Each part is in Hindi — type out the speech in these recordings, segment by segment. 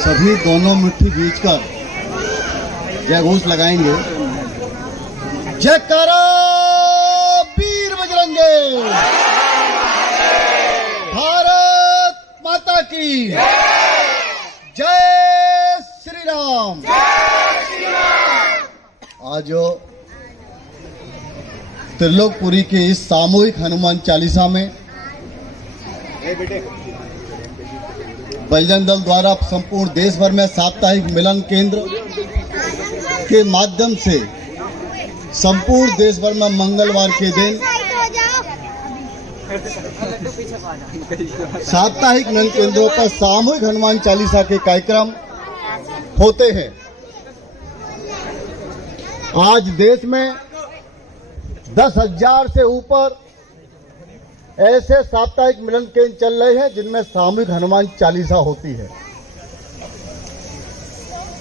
सभी दोनों मुट्ठी खींचकर जय घोष लगाएंगे। जयकारा वीर बजरंगे, भारत माता की जय श्री राम। आज त्रिलोकपुरी के इस सामूहिक हनुमान चालीसा में बजरंग दल द्वारा संपूर्ण देश भर में साप्ताहिक मिलन केंद्र के माध्यम से संपूर्ण देश भर में मंगलवार के दिन साप्ताहिक मिलन केंद्रों पर सामूहिक हनुमान चालीसा के कार्यक्रम होते हैं। आज देश में 10,000 से ऊपर ऐसे साप्ताहिक मिलन केंद्र चल रहे हैं जिनमें सामूहिक हनुमान चालीसा होती है।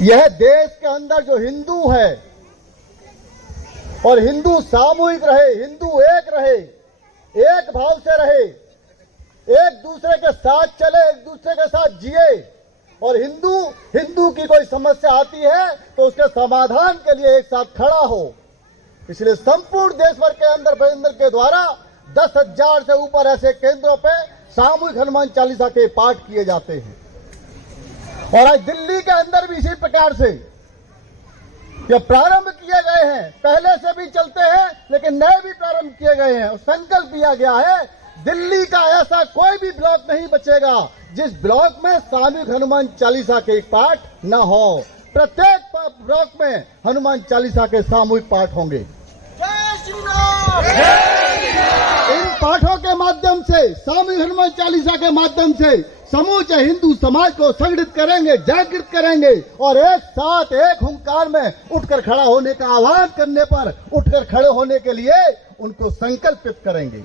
यह देश के अंदर जो हिंदू है और हिंदू सामूहिक रहे, हिंदू एक रहे, एक भाव से रहे, एक दूसरे के साथ चले, एक दूसरे के साथ जिए और हिंदू की कोई समस्या आती है तो उसके समाधान के लिए एक साथ खड़ा हो। इसलिए संपूर्ण देश भर के अंदर बजरंग के द्वारा 10,000 से ऊपर ऐसे केंद्रों पे सामूहिक हनुमान चालीसा के पाठ किए जाते हैं। और आज दिल्ली के अंदर भी इसी प्रकार से ये प्रारंभ किए गए हैं। पहले से भी चलते हैं लेकिन नए भी प्रारंभ किए गए हैं और संकल्प लिया गया है दिल्ली का ऐसा कोई भी ब्लॉक नहीं बचेगा जिस ब्लॉक में सामूहिक हनुमान चालीसा के पाठ न हो। प्रत्येक ब्लॉक में हनुमान चालीसा के सामूहिक पाठ होंगे। इन पाठों के माध्यम से, सामूहिक हनुमान चालीसा के माध्यम से समूचे हिंदू समाज को संगठित करेंगे, जागृत करेंगे और एक साथ एक हुंकार में उठकर खड़ा होने का आह्वान करने पर उठकर खड़े होने के लिए उनको संकल्पित करेंगे।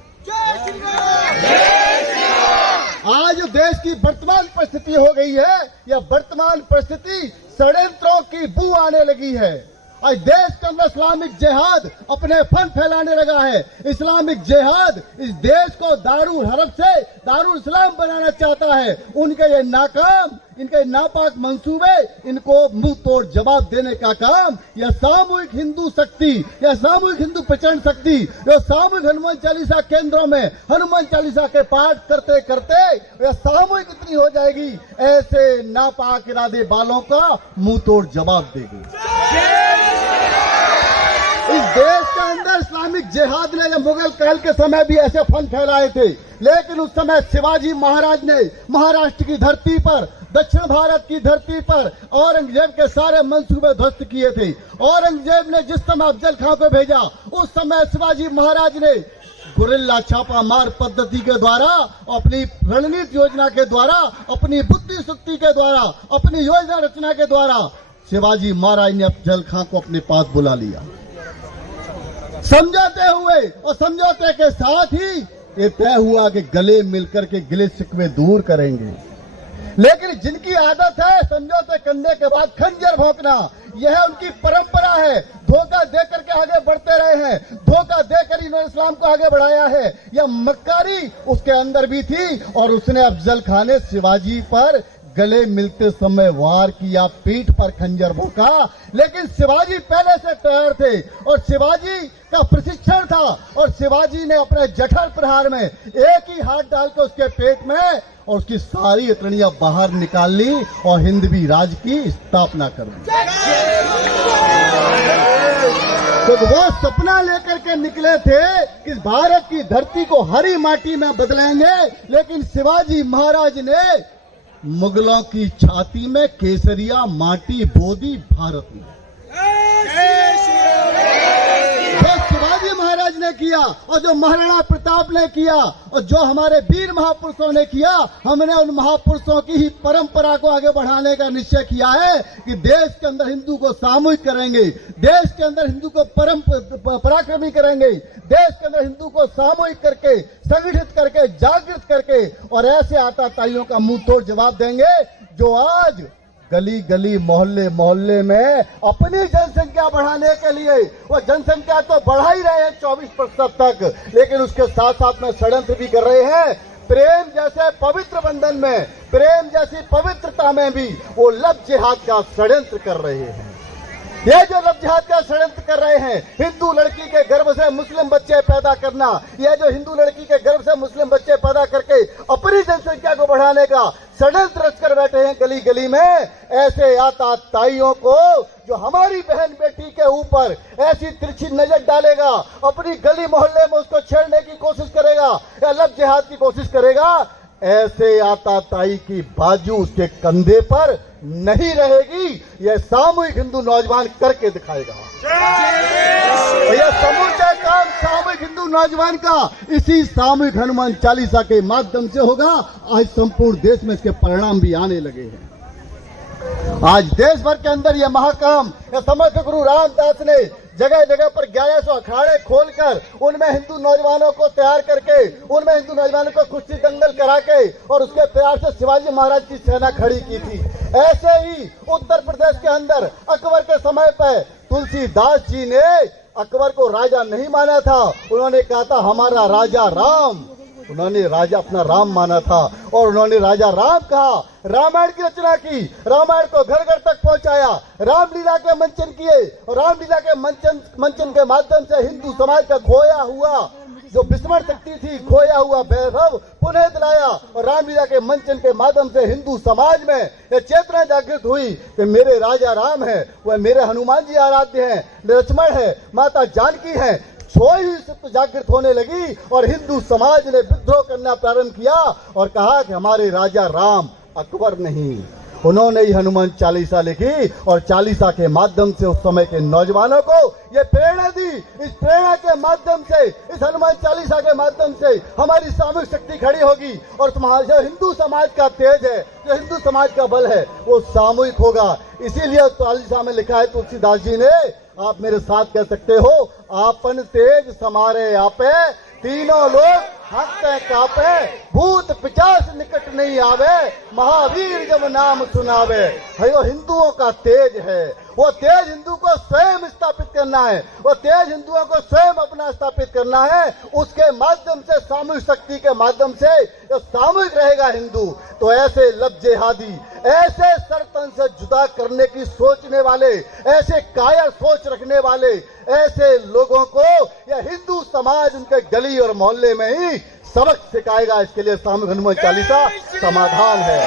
आज जो देश की वर्तमान परिस्थिति हो गई है, यह वर्तमान परिस्थिति षड्यंत्रों की बू आने लगी है। आज देश के अंदर इस्लामिक जिहाद अपने फन फैलाने लगा है। इस्लामिक जिहाद इस देश को दारुल हरब से दारुल इस्लाम बनाना चाहता है। उनके ये नाकाम, इनके नापाक मंसूबे, इनको मुंह तोड़ जवाब देने का काम यह सामूहिक हिंदू शक्ति, यह सामूहिक हिंदू प्रचंड शक्ति जो सामूहिक हनुमान चालीसा केंद्रों में हनुमान चालीसा के पाठ करते करते यह सामूहिक इतनी हो जाएगी, ऐसे नापाक इरादे वालों का मुंह तोड़ जवाब देगी। इस देश के अंदर इस्लामिक जिहाद ने मुगल काल के समय भी ऐसे फन फैलाए थे, लेकिन उस समय शिवाजी महाराज ने महाराष्ट्र की धरती पर, दक्षिण भारत की धरती पर औरंगजेब के सारे मंसूबे ध्वस्त किए थे। औरंगजेब ने जिस समय अफजल खां को भेजा, उस समय शिवाजी महाराज ने गुरिल्ला छापा मार पद्धति के द्वारा, अपनी रणनीति योजना के द्वारा, अपनी बुद्धि शक्ति के द्वारा, अपनी योजना रचना के द्वारा शिवाजी महाराज ने अफजल खां को अपने पास बुला लिया। समझौते हुए और समझौते के साथ ही ये तय हुआ कि गले मिलकर के गिले शिकवे दूर करेंगे। लेकिन जिनकी आदत है समझौते करने के बाद खंजर भोंकना, यह उनकी परंपरा है। धोखा देकर के आगे बढ़ते रहे हैं, धोखा देकर इन्होंने इस्लाम को आगे बढ़ाया है। यह मक्कारी उसके अंदर भी थी और उसने अफजल खान ने शिवाजी पर गले मिलते समय वार किया, पीठ पर खंजर भोंका। लेकिन शिवाजी पहले से तैयार थे और शिवाजी का प्रशिक्षण था और शिवाजी ने अपने जठर प्रहार में एक ही हाथ डाल के उसके पेट में और उसकी सारी अतड़ियां बाहर निकाल ली और हिंदवी राज की स्थापना कर दी। तो वो सपना लेकर के निकले थे कि भारत की धरती को हरी माटी में बदलेंगे, लेकिन शिवाजी महाराज ने मुगलों की छाती में केसरिया माटी बो दी भारत में। जो शिवाजी महाराज ने किया और जो महाराणा प्रताप ने किया और जो हमारे वीर महापुरुषों ने किया, हमने उन महापुरुषों की ही परंपरा को आगे बढ़ाने का निश्चय किया है कि देश के अंदर हिंदू को सामूहिक करेंगे, देश के अंदर हिंदू को पराक्रमी करेंगे, देश के अंदर हिंदू को सामूहिक करके, संगठित करके, जागृत करके और ऐसे आताताइयों का मुंह तोड़ जवाब देंगे जो आज गली गली मोहल्ले मोहल्ले में अपनी जनसंख्या बढ़ाने के लिए, वो जनसंख्या तो बढ़ा ही रहे हैं 24% तक, लेकिन उसके साथ साथ में षड्यंत्र भी कर रहे हैं प्रेम जैसे पवित्र बंधन में, प्रेम जैसी पवित्रता में भी वो लव जिहाद का षड्यंत्र कर रहे हैं। ये जो लव जिहाद का षड्यंत्र कर रहे हैं, हिंदू लड़की के गर्भ से मुस्लिम बच्चे पैदा करना, ये जो हिंदू लड़की के गर्भ से मुस्लिम बच्चे पैदा करके अपनी जनसंख्या को बढ़ाने का षड्यंत्र रच कर बैठे हैं गली गली में, ऐसे आताताइयों को जो हमारी बहन बेटी के ऊपर ऐसी तिरछी नजर डालेगा, अपनी गली मोहल्ले में उसको छेड़ने की कोशिश करेगा या लव जिहाद की कोशिश करेगा, ऐसे आताताई की बाजू उसके कंधे पर नहीं रहेगी। यह सामूहिक हिंदू नौजवान करके दिखाएगा। यह समूचा काम सामूहिक हिंदू नौजवान का इसी सामूहिक हनुमान चालीसा के माध्यम से होगा। आज संपूर्ण देश में इसके परिणाम भी आने लगे हैं। आज देश भर के अंदर यह महाकाम समर्थ गुरु रामदास ने जगह जगह पर 1100 अखाड़े खोलकर उनमें हिंदू नौजवानों को तैयार करके, उनमें हिंदू नौजवानों को कुश्ती दंगल करा के और उसके प्यार से शिवाजी महाराज की सेना खड़ी की थी। ऐसे ही उत्तर प्रदेश के अंदर अकबर के समय पर तुलसीदास जी ने अकबर को राजा नहीं माना था, उन्होंने कहा था हमारा राजा राम। उन्होंने राजा अपना राम माना था और उन्होंने राजा राम कहा। रामायण की रचना की, रामायण को घर घर तक पहुंचाया, रामलीला के मंचन किए और रामलीला के मंचन के माध्यम से हिंदू समाज का खोया हुआ जो विस्मरण शक्ति थी, खोया हुआ वैभव पुनः दिलाया और रामलीला के मंचन के माध्यम से हिंदू समाज में यह चेतना जागृत हुई कि मेरे राजा राम है, वह मेरे हनुमान जी आराध्य हैं, लक्ष्मण है, माता जानकी है। सोई सत्य जागृत होने लगी और हिंदू समाज ने विद्रोह करना प्रारंभ किया और कहा कि हमारे राजा राम, अकबर नहीं। उन्होंने ही हनुमान चालीसा लिखी और चालीसा के माध्यम से उस समय के नौजवानों को ये प्रेरणा दी। इस प्रेरणा के माध्यम से, इस हनुमान चालीसा के माध्यम से हमारी सामूहिक शक्ति खड़ी होगी और जो हिंदू समाज का तेज है, जो हिंदू समाज का बल है, वो सामूहिक होगा। इसीलिए चालीसा में लिखा है तुलसीदास जी ने, आप मेरे साथ कह सकते हो, आपन तेज समारे आपे, तीनों लोग हंसते कापे, भूत पिचास निकट नहीं आवे, महावीर जब नाम सुनावे। है वो हिंदुओं का तेज है, वो तेज हिंदू को स्वयं स्थापित करना है, वो तेज हिंदुओं को स्वयं अपना स्थापित करना है। उसके माध्यम से, सामूहिक शक्ति के माध्यम से जो सामूहिक रहेगा हिंदू, तो ऐसे लब जिहादी, ऐसे सरतन से जुदा करने की सोचने वाले, ऐसे कायर सोच रखने वाले ऐसे लोगों को यह हिंदू समाज उनके गली और मोहल्ले में ही सबक सिखाएगा। इसके लिए सामूहिक हनुमान चालीसा समाधान है।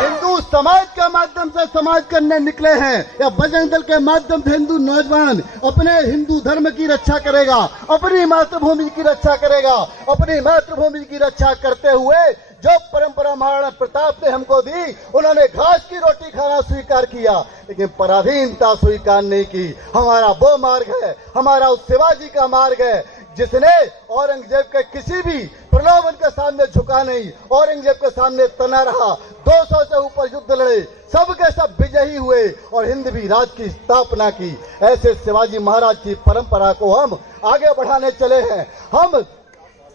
हिंदू समाज के माध्यम से समाज करने निकले हैं या बजरंग दल के माध्यम से हिंदू नौजवान अपने हिंदू धर्म की रक्षा करेगा, अपनी मातृभूमि की रक्षा करेगा। अपनी मातृभूमि की रक्षा करते हुए जो परंपरा महाराणा प्रताप ने हमको दी, उन्होंने घास की रोटी खाना स्वीकार किया लेकिन पराधीनता स्वीकार नहीं की। हमारा वो मार्ग है, हमारा उस शिवाजी का मार्ग है जिसने औरंगजेब के किसी भी प्रलोभन के सामने झुका नहीं, औरंगजेब के सामने तना रहा, 200 से ऊपर युद्ध लड़े, सबके सब विजयी हुए और हिंदवी राज की स्थापना की। ऐसे शिवाजी महाराज की परंपरा को हम आगे बढ़ाने चले हैं। हम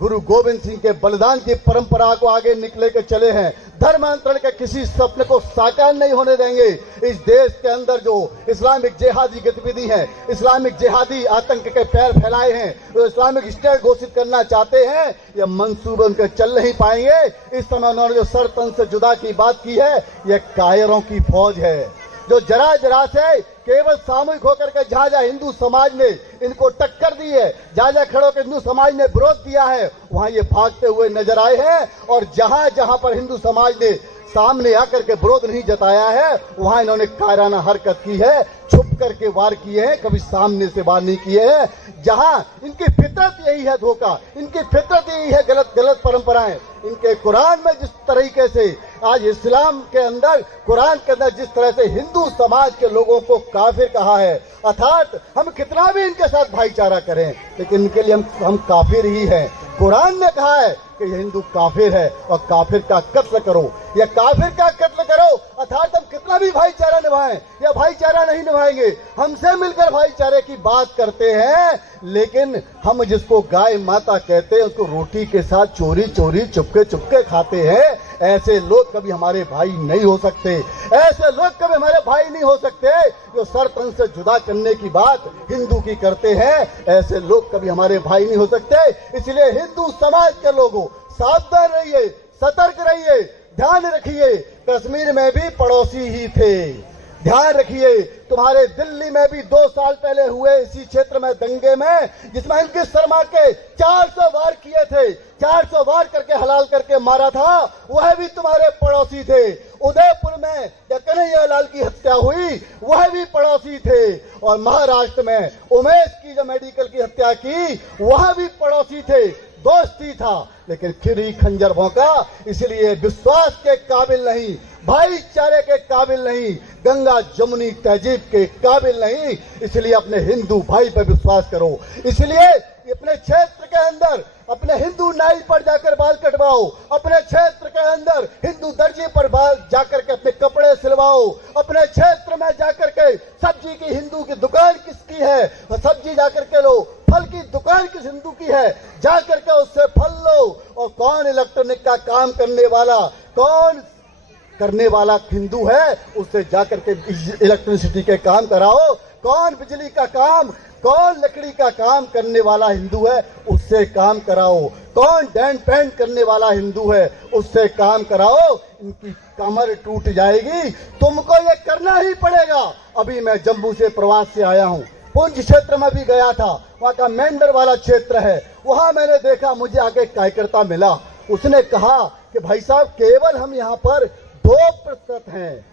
गुरु गोविंद सिंह के बलिदान की परंपरा को आगे निकले के चले हैं। धर्मांतरण के किसी सपने को साकार नहीं होने देंगे। इस देश के अंदर जो इस्लामिक जिहादी गतिविधि है, इस्लामिक जिहादी आतंक के पैर फैलाए हैं, जो इस्लामिक स्टेट घोषित करना चाहते हैं, ये मंसूबे उनके चल नहीं पाएंगे। इस समय उन्होंने जो सरतन से जुदा की बात की है, ये कायरों की फौज है जो जरा जरा से केवल सामूहिक होकर के जहां जहां हिंदू समाज ने इनको टक्कर दी है, जहां जहां खड़े होकर हिंदू समाज ने विरोध दिया है, वहां ये भागते हुए नजर आए हैं। और जहां जहां पर हिंदू समाज ने सामने आकर के विरोध नहीं जताया है, वहां इन्होंने कायराना हरकत की है, छुप करके वार किए हैं, कभी सामने से वार नहीं किए हैं। जहां इनकी फितरत यही है धोखा, इनकी फितरत यही है गलत गलत परंपराएं। इनके कुरान में जिस तरीके से आज इस्लाम के अंदर, कुरान के अंदर जिस तरह से हिंदू समाज के लोगों को काफिर कहा है, अर्थात हम कितना भी इनके साथ भाईचारा करें लेकिन इनके लिए हम काफिर ही हैं। कुरान ने कहा है कि ये हिंदू काफिर है और काफिर का कत्ल करो, या काफिर का कत्ल करो, अर्थात हम कितना भी भाईचारा निभाएं या भाईचारा नहीं निभाएंगे, हमसे मिलकर भाईचारे की बात करते हैं, लेकिन हम जिसको गाय माता कहते हैं उसको रोटी के साथ चोरी चोरी चुपके चुपके खाते हैं। ऐसे लोग कभी हमारे भाई नहीं हो सकते, ऐसे लोग कभी हमारे भाई नहीं हो सकते। जो सरतन से जुदा करने की बात हिंदू की करते हैं, ऐसे लोग कभी हमारे भाई नहीं हो सकते। इसलिए हिंदू समाज के लोगों, सावधान रहिए, सतर्क रहिए, ध्यान रखिए। कश्मीर में भी पड़ोसी ही थे, ध्यान रखिए। तुम्हारे दिल्ली में भी 2 साल पहले हुए इसी क्षेत्र में दंगे में, जिसमें अंकित शर्मा के 400 वार किए थे, 400 वार करके हलाल करके मारा था, वह भी तुम्हारे पड़ोसी थे। उदयपुर में जब कन्हैया लाल की हत्या हुई, वह भी पड़ोसी थे। और महाराष्ट्र में उमेश की जो मेडिकल की हत्या की, वह भी पड़ोसी थे। दोस्ती था, लेकिन फिर ही खंजर भौंका। इसलिए विश्वास के काबिल नहीं, भाईचारे के काबिल नहीं, गंगा जमुनी तहजीब के काबिल नहीं। इसलिए अपने हिंदू भाई पर विश्वास करो। इसलिए अपने क्षेत्र के अंदर अपने हिंदू नाई पर जाकर बाल कटवाओ, अपने क्षेत्र के अंदर हिंदू दर्जी पर बाल जाकर के अपने कपड़े सिलवाओ, अपने क्षेत्र में जाकर के सब्जी की हिंदू की दुकान किसकी है, सब्जी जाकर के लो। फल की दुकान किस हिंदू की है, जाकर के उससे फल लो। और कौन इलेक्ट्रॉनिक का काम करने वाला, कौन करने वाला हिंदू है, उससे जाकर के इलेक्ट्रिसिटी के काम कराओ। कौन बिजली का काम, कौन लकड़ी का काम करने वाला हिंदू है, उससे काम कराओ। कौन डैन पेंट करने वाला हिंदू है, उससे काम कराओ। इनकी कमर टूट जाएगी, तुमको ये करना ही पड़ेगा। अभी मैं जम्मू से प्रवास से आया हूँ, पुंछ क्षेत्र में भी गया था, वहाँ का मेंढर वाला क्षेत्र है। वहाँ मैंने देखा, मुझे आगे एक कार्यकर्ता मिला, उसने कहा कि भाई साहब केवल हम यहाँ पर 2% हैं।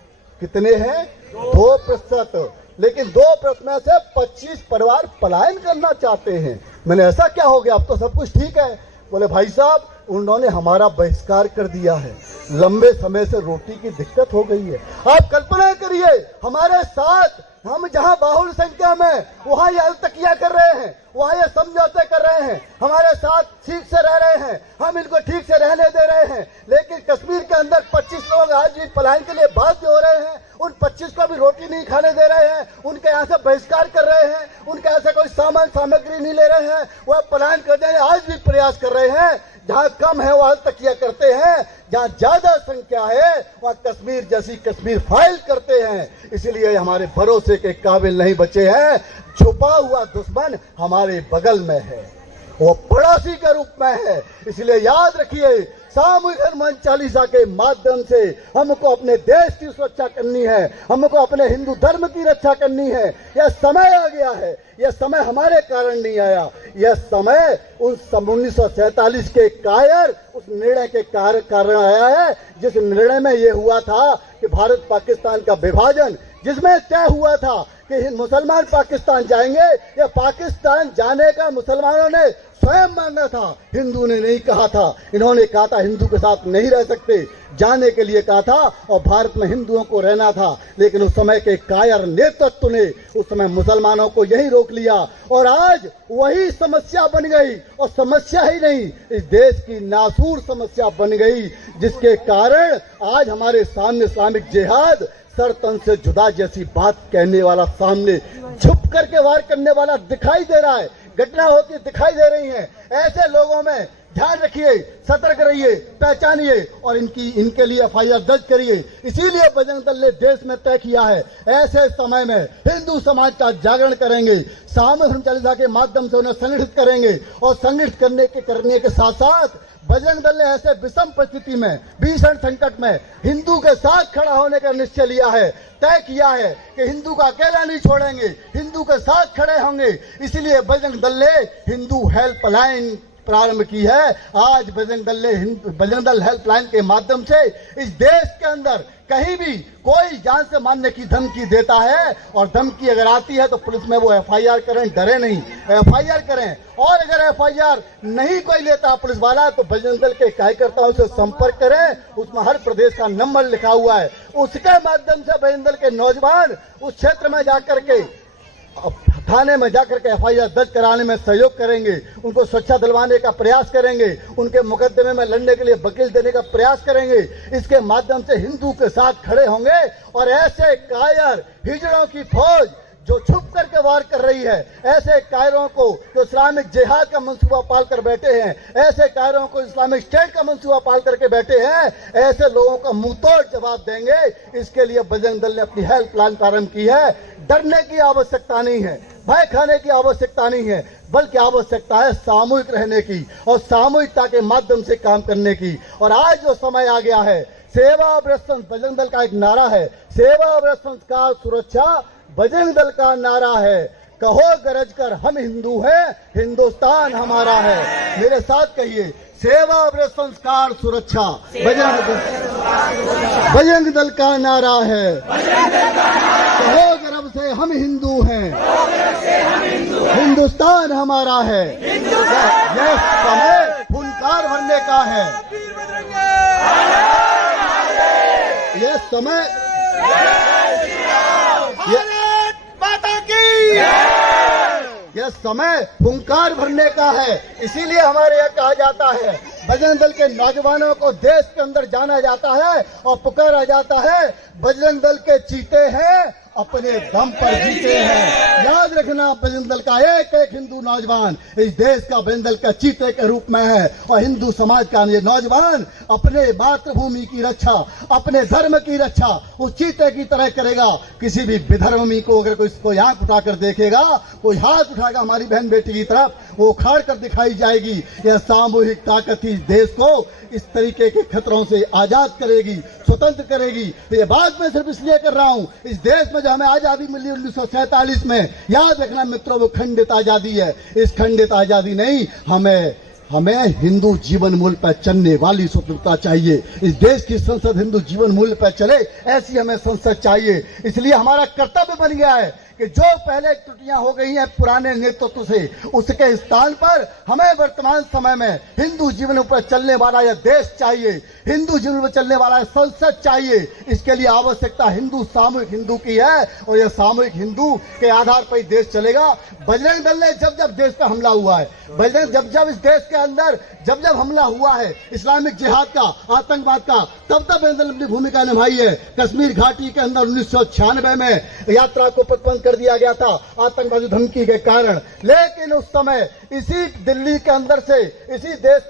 कितने हैं? 2%। लेकिन 2% में से 25 परिवार पलायन करना चाहते हैं। मैंने ऐसा क्या हो गया, अब तो सब कुछ ठीक है। बोले भाई साहब उन्होंने हमारा बहिष्कार कर दिया है, लंबे समय से रोटी की दिक्कत हो गई है। आप कल्पना करिए, हमारे साथ हम जहां बाहुल संख्या में, वहां ये अलतकिया कर रहे हैं, वहां ये समझौते कर रहे हैं, हमारे साथ ठीक से रह रहे हैं, हम इनको ठीक से रहने दे रहे हैं। लेकिन कश्मीर के अंदर 25 लोग आज भी पलायन के लिए बाध्य हो रहे हैं। उन 25 को भी रोटी नहीं खाने दे रहे हैं, उनके यहाँ से बहिष्कार कर रहे हैं, उनके यहाँ से कोई सामान सामग्री नहीं ले रहे हैं, वह पलायन करने आज भी प्रयास कर रहे हैं। जहाँ कम है वह तकिया करते हैं, जहाँ ज्यादा संख्या है वह कश्मीर जैसी कश्मीर फाइल करते हैं। इसलिए हमारे भरोसे के काबिल नहीं बचे हैं। छुपा हुआ दुश्मन हमारे बगल में है, वो पड़ोसी के रूप में है। इसलिए याद रखिए, सामूहिक हनुमान चालीसा के माध्यम से हमको अपने देश की सुरक्षा करनी है, हमको अपने हिंदू धर्म की रक्षा करनी है। यह समय आ गया है, यह समय हमारे कारण नहीं आया, यह समय उन 1947 के कायर उस निर्णय के कारण आया है, जिस निर्णय में यह हुआ था कि भारत पाकिस्तान का विभाजन, जिसमें तय हुआ था कि मुसलमान पाकिस्तान जाएंगे, या पाकिस्तान जाने का मुसलमानों ने स्वयं मांगा था, हिंदू ने नहीं कहा था। इन्होंने कहा था हिंदू के साथ नहीं रह सकते, जाने के लिए कहा था, और भारत में हिंदुओं को रहना था। लेकिन उस समय के कायर नेतृत्व ने उस समय मुसलमानों को यही रोक लिया, और आज वही समस्या बन गई। और समस्या ही नहीं, इस देश की नासूर समस्या बन गई, जिसके कारण आज हमारे सामने इस्लामिक जिहाद, सर तन से जुदा जैसी बात कहने वाला, सामने झुक करके वार करने वाला दिखाई दे रहा है। घटना होती दिखाई दे रही है। ऐसे लोगों में ध्यान रखिए, सतर्क रहिए, पहचानिए और इनके लिए एफआईआर दर्ज करिए। इसीलिए बजरंग दल ने देश में तय किया है, ऐसे समय में हिंदू समाज का जागरण करेंगे, सामूहिक हनुमान चालीसा के माध्यम से उन्हें संगठित करेंगे। और संगठित करने के साथ साथ बजरंग दल ने ऐसे विषम परिस्थिति में, भीषण संकट में हिंदू के साथ खड़ा होने का निश्चय लिया है, तय किया है कि हिंदू का अकेला नहीं छोड़ेंगे, हिंदू के साथ खड़े होंगे। इसलिए बजरंग दल ने हिंदू हेल्पलाइन प्रारंभ की है। आज बजरंग दल हेल्पलाइन के माध्यम से इस देश के अंदर कहीं भी कोई जान से मारने की धमकी देता है, और धमकी अगर आती है तो पुलिस में वो एफआईआर करें, डरे नहीं, एफआईआर करें। और अगर एफआईआर नहीं कोई लेता पुलिस वाला, तो बजरंग दल के कार्यकर्ताओं से संपर्क करें, उसमें हर प्रदेश का नंबर लिखा हुआ है। उसके माध्यम से बजरंग दल के नौजवान उस क्षेत्र में जाकर के थाने में जाकर के एफआईआर दर्ज कराने में सहयोग करेंगे, उनको सुरक्षा दिलवाने का प्रयास करेंगे, उनके मुकदमे में लड़ने के लिए वकील देने का प्रयास करेंगे। इसके माध्यम से हिंदू के साथ खड़े होंगे। और ऐसे कायर हिजड़ों की फौज जो छुप करके वार कर रही है, ऐसे कायरों को जो इस्लामिक जिहाद का मंसूबा पाल कर बैठे हैं, ऐसे कायरों को इस्लामिक स्टेट का मंसूबा पाल करके बैठे हैं, ऐसे लोगों का मुंहतोड़ जवाब देंगे। इसके लिए बजरंग दल ने अपनी हेल्पलाइन प्रारंभ की है। डरने की आवश्यकता नहीं है, भय खाने की आवश्यकता नहीं है, बल्कि आवश्यकता है सामूहिक रहने की और सामूहिकता के माध्यम से काम करने की। और आज जो समय आ गया है, सेवा व्रत बजरंग दल का एक नारा है, सेवा व्रत संस्कार सुरक्षा बजरंग दल का नारा है। कहो गरज कर हम हिंदू हैं, हिंदुस्तान हमारा है। मेरे साथ कहिए, सेवा व्रत संस्कार सुरक्षा बजरंग दल का नारा है। कहो गर्व से हम हिंदू हैं, हिंदुस्तान हमारा है। यह समय फुनकार भरने का है, यह समय यह समय हुंकार भरने का है। इसीलिए हमारे यहाँ कहा जाता है, बजरंग दल के नौजवानों को देश के अंदर जाना जाता है और पुकारा जाता है, बजरंग दल के चीते हैं अपने दम पर जीते हैं। याद रखना, बजरंग दल का एक एक हिंदू नौजवान इस देश का बजरंग दल का चीते के रूप में है। और हिंदू समाज का ये नौजवान अपने मातृभूमि की रक्षा, अपने धर्म की रक्षा उस चीते की तरह करेगा। किसी भी विधर्मी को अगर कोई आंख उठाकर देखेगा, कोई हाथ उठाएगा हमारी बहन बेटी की तरफ, वो उखाड़ कर दिखाई जाएगी। यह सामूहिक ताकत ही देश को इस तरीके के खतरों से आजाद करेगी, स्वतंत्र करेगी। तो ये बात मैं सिर्फ इसलिए कर रहा हूं, इस देश में जो हमें आजादी मिली 1947 में, याद रखना मित्रों, वो खंडित आजादी है। इस खंडित आजादी नहीं, हमें हिंदू जीवन मूल्य पर चलने वाली स्वतंत्रता चाहिए। इस देश की संसद हिंदू जीवन मूल्य पर चले, ऐसी हमें संसद चाहिए। इसलिए हमारा कर्तव्य बन गया है कि जो पहले त्रुटियां हो गई हैं पुराने नेतृत्व से, उसके स्थान पर हमें वर्तमान समय में हिंदू जीवन पर चलने वाला यह देश चाहिए, हिंदू जीवन पर चलने वाला संसद चाहिए। इसके लिए आवश्यकता हिंदू, सामूहिक हिंदू की है और यह सामूहिक हिंदू के आधार पर देश चलेगा। बजरंग दल ने जब जब देश पर हमला हुआ है, जब जब इस देश के अंदर जब जब हमला हुआ है इस्लामिक जिहाद का, आतंकवाद का, तब तब बजरंग दल अपनी भूमिका निभाई है। कश्मीर घाटी के अंदर 1996 में यात्रा को प्रतिबंध कर दिया गया था आतंकवादी धमकी के कारण, लेकिन उस समय इसी दिल्ली के अंदर से, इसी देश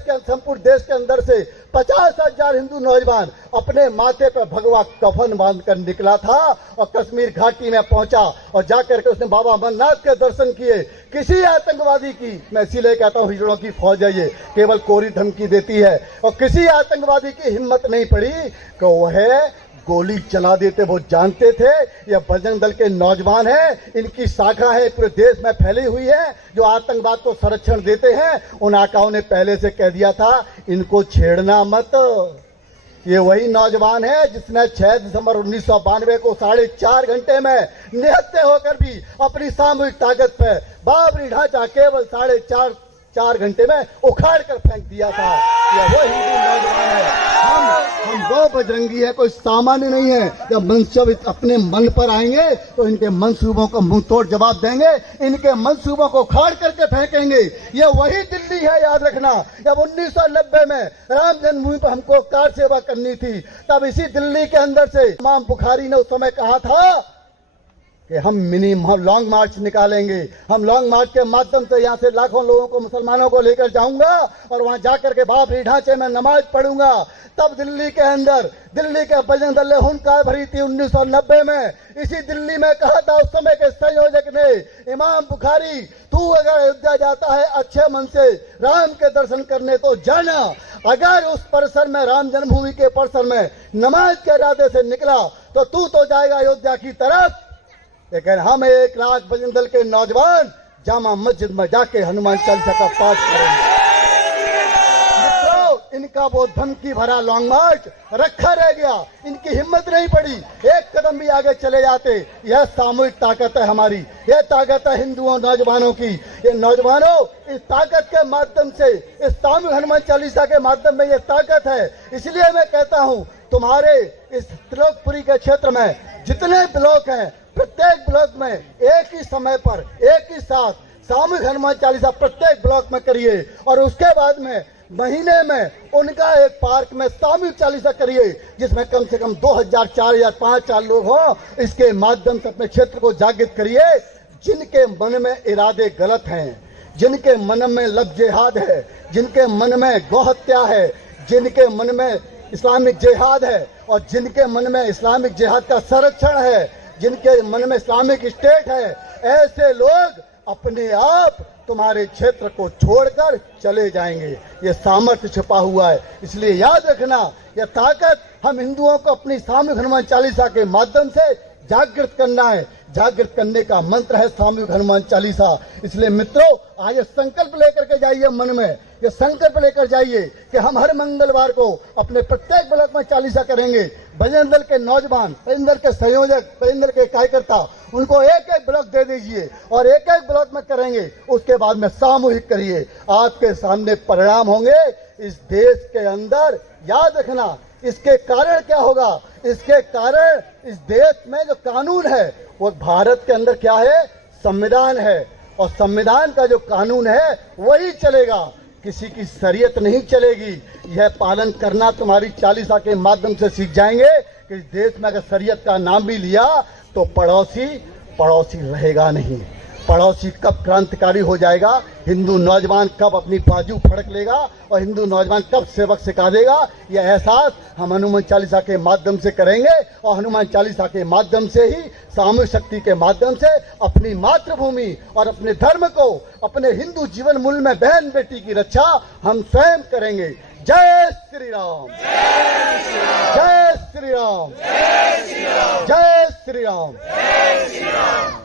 के संपूर्ण देश के अंदर से 50,000 हिंदू नौजवान अपने माथे पर भगवा कफन बांधकर निकला था और कश्मीर घाटी में पहुंचा और जाकर के उसने बाबा अमरनाथ के दर्शन किए। किसी आतंकवादी की, मैं इसीलिए कहता हूं हिजड़ों की फौज है ये, केवल कोरी धमकी देती है, और किसी आतंकवादी की हिम्मत नहीं पड़ी कि वह गोली चला देते। वो जानते थे ये बजरंग दल के नौजवान हैं, इनकी शाखा है पूरे देश में फैली हुई है जो आतंकवाद को संरक्षण देते हैं। उन आकाओं ने पहले से कह दिया था इनको छेड़ना मत। ये वही नौजवान है जिसने 6 दिसंबर 1992 को 4.5 घंटे में निहत्थे होकर भी अपनी सामूहिक ताकत पे बाबरी ढांचा केवल 4.5 घंटे में उखाड़ कर फेंक दिया था। यह वो हिंदू नौजवान है। हम दो बजरंगी है, कोई सामान्य नहीं है। जब मंसूबे अपने मन पर आएंगे तो इनके मंसूबों का मुंह तोड़ जवाब देंगे, इनके मंसूबों को खाड़ करके फेंकेंगे। यह वही दिल्ली है, याद रखना। जब 1990 में राम जन्मभूमि पर हमको कार सेवा करनी थी, तब इसी दिल्ली के अंदर से इमाम बुखारी ने उस समय कहा था कि हम लॉन्ग मार्च निकालेंगे। हम लॉन्ग मार्च के माध्यम से यहाँ से लाखों लोगों को, मुसलमानों को लेकर जाऊंगा और वहां जाकर के बाबरी ढांचे में नमाज पढ़ूंगा। तब दिल्ली के अंदर दिल्ली के बजरंग दल ने हुंकार भरी थी 1990 में। इसी दिल्ली में कहा था उस समय के संयोजक ने, इमाम बुखारी तू अगर अयोध्या जाता है अच्छे मन से राम के दर्शन करने तो जाना, अगर उस परिसर में, राम जन्मभूमि के परिसर में नमाज के इरादे से निकला तो तू तो जाएगा अयोध्या की तरफ, लेकिन हम 1 लाख बजरंग दल के नौजवान जामा मस्जिद में जाके हनुमान चालीसा का पाठ करेंगे। मित्रों, इनका वो धमकी भरा लॉन्ग मार्च रखा रह गया, इनकी हिम्मत नहीं पड़ी, एक कदम भी आगे चले जाते। यह सामूहिक ताकत है हमारी, यह ताकत है हिंदुओं नौजवानों की। ये नौजवानों, इस ताकत के माध्यम से, इस सामूहिक हनुमान चालीसा के माध्यम में ये ताकत है। इसलिए मैं कहता हूं, तुम्हारे इस त्रिलोकपुरी के क्षेत्र में जितने ब्लॉक हैं, प्रत्येक ब्लॉक में एक ही समय पर, एक ही साथ सामूहिक हनुमान चालीसा प्रत्येक ब्लॉक में करिए और उसके बाद में महीने में उनका एक पार्क में सामूहिक चालीसा करिए, जिसमें कम से कम 2,000, 4,000, 5,000 लोग हों। इसके माध्यम से अपने क्षेत्र को जागृत करिए। जिनके मन में इरादे गलत हैं, जिनके मन में लब जिहाद है, जिनके मन में गौहत्या है, जिनके मन में इस्लामिक जिहाद है और जिनके मन में इस्लामिक जिहाद का संरक्षण है, जिनके मन में इस्लामिक स्टेट है, ऐसे लोग अपने आप तुम्हारे क्षेत्र को छोड़कर चले जाएंगे। ये सामर्थ्य छिपा हुआ है, इसलिए याद रखना, यह ताकत हम हिंदुओं को अपनी सामूहिक हनुमान चालीसा के माध्यम से जागृत करना है। जागृत करने का मंत्र है सामूहिक हनुमान चालीसा। इसलिए मित्रों, आज ये संकल्प लेकर के जाइए, मन में ये संकल्प लेकर जाइए कि हम हर मंगलवार को अपने प्रत्येक ब्लॉक में चालीसा करेंगे। बजरंग दल के नौजवान, बजरंग दल के संयोजक, बजरंग दल के कार्यकर्ता, उनको एक एक ब्लॉक दे दीजिए और एक एक ब्लॉक में करेंगे। उसके बाद में सामूहिक करिए, आपके सामने परिणाम होंगे इस देश के अंदर। याद रखना, इसके कारण क्या होगा? इसके कारण इस देश में जो कानून है वो भारत के अंदर क्या है? संविधान है, और संविधान का जो कानून है वही चलेगा, किसी की शरीयत नहीं चलेगी। यह पालन करना तुम्हारी चालीसा के माध्यम से सीख जाएंगे कि इस देश में अगर शरीयत का नाम भी लिया तो पड़ोसी रहेगा नहीं। पड़ोसी कब क्रांतिकारी हो जाएगा, हिंदू नौजवान कब अपनी बाजू फड़क लेगा और हिंदू नौजवान कब सेवक सिखा देगा, यह एहसास हम हनुमान चालीसा के माध्यम से करेंगे। और हनुमान चालीसा के माध्यम से ही, सामूहिक शक्ति के माध्यम से अपनी मातृभूमि और अपने धर्म को, अपने हिंदू जीवन मूल्य में बहन बेटी की रक्षा हम स्वयं करेंगे। जय श्री राम, जय श्री राम, जय श्री राम, जय श्री राम।